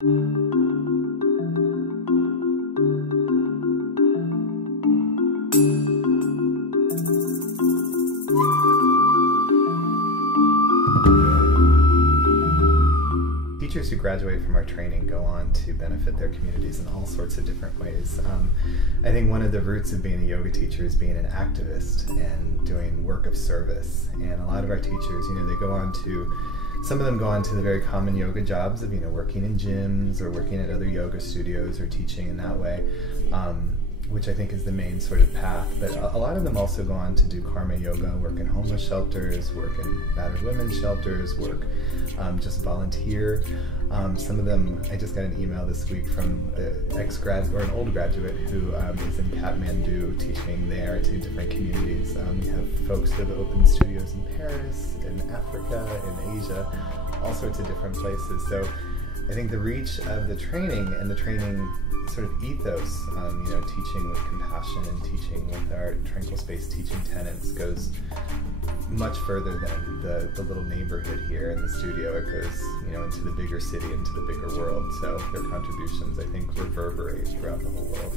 Teachers who graduate from our training go on to benefit their communities in all sorts of different ways. I think one of the roots of being a yoga teacher is being an activist and doing work of service. And a lot of our teachers, they go on to, some of them go on to the very common yoga jobs of, working in gyms or working at other yoga studios or teaching in that way, which I think is the main sort of path. But a lot of them also go on to do karma yoga, work in homeless shelters, work in battered women's shelters, work just volunteer. Some of them, I just got an email this week from an old graduate who is in Kathmandu teaching there to different communities. We have folks who have opened studios in Paris, in Africa, in Asia, all sorts of different places. So I think the reach of the training and the training sort of ethos, teaching with compassion and teaching with our Tranquil Space teaching tenets goes much further than the little neighborhood here in the studio. It goes, into the bigger city, into the bigger world. So their contributions, I think, reverberate throughout the whole world.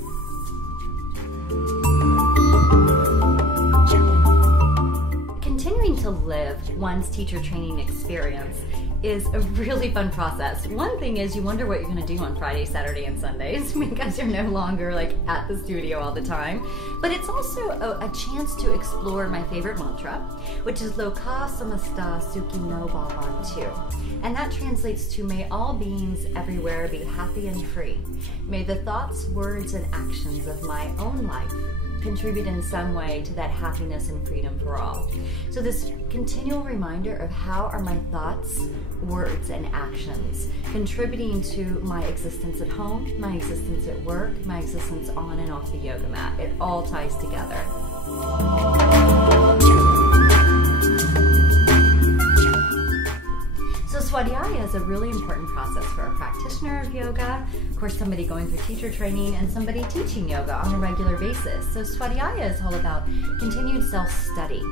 Continuing to live one's teacher training experience is a really fun process. One thing is you wonder what you're going to do on Friday, Saturday, and Sundays because you're no longer at the studio all the time. But it's also a chance to explore my favorite mantra, which is Loka Samasta Sukhi No Bhavantu. And that translates to, may all beings everywhere be happy and free. May the thoughts, words, and actions of my own life contribute in some way to that happiness and freedom for all. So this continual reminder of how are my thoughts, words, and actions contributing to my existence at home, my existence at work, my existence on and off the yoga mat. It all ties together. So Swadhyaya is a really important process for a practitioner of yoga, of course somebody going through teacher training, and somebody teaching yoga on a regular basis. So Swadhyaya is all about continued self-study.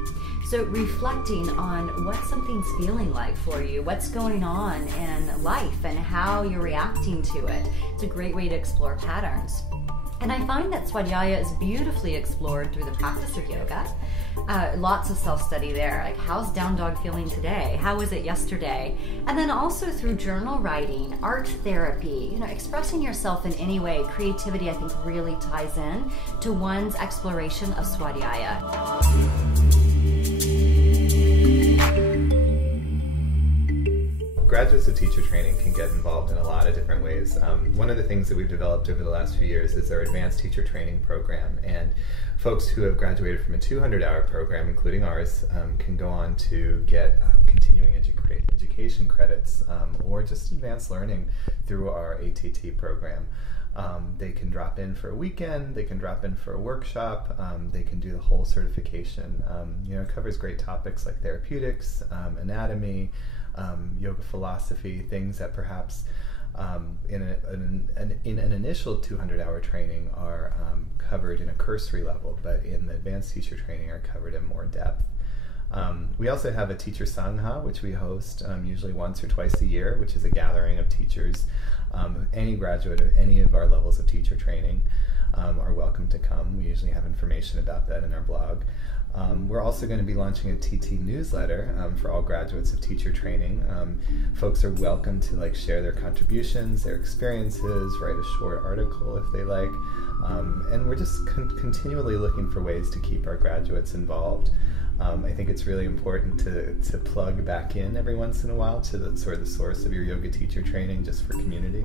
So reflecting on what something's feeling like for you, what's going on in life, and how you're reacting to it. It's a great way to explore patterns. And I find that Swadhyaya is beautifully explored through the practice of yoga. Lots of self-study there, like how's down dog feeling today? How was it yesterday? And then also through journal writing, art therapy, expressing yourself in any way. Creativity, I think, really ties in to one's exploration of Swadhyaya. Graduates of teacher training can get involved in a lot of different ways. One of the things that we've developed over the last few years is our advanced teacher training program, and folks who have graduated from a 200-hour program, including ours, can go on to get continuing education credits or just advanced learning through our ATT program. They can drop in for a weekend, they can drop in for a workshop, they can do the whole certification. It covers great topics like therapeutics, anatomy, yoga philosophy, things that perhaps in an initial 200-hour training are covered in a cursory level, but in the advanced teacher training are covered in more depth. We also have a teacher sangha, which we host usually once or twice a year, which is a gathering of teachers. Any graduate of any of our levels of teacher training are welcome to come. We usually have information about that in our blog. We're also going to be launching a TT newsletter for all graduates of teacher training. Folks are welcome to share their contributions, their experiences, write a short article if they like, and we're just continually looking for ways to keep our graduates involved. I think it's really important to plug back in every once in a while to the source of your yoga teacher training, just for community.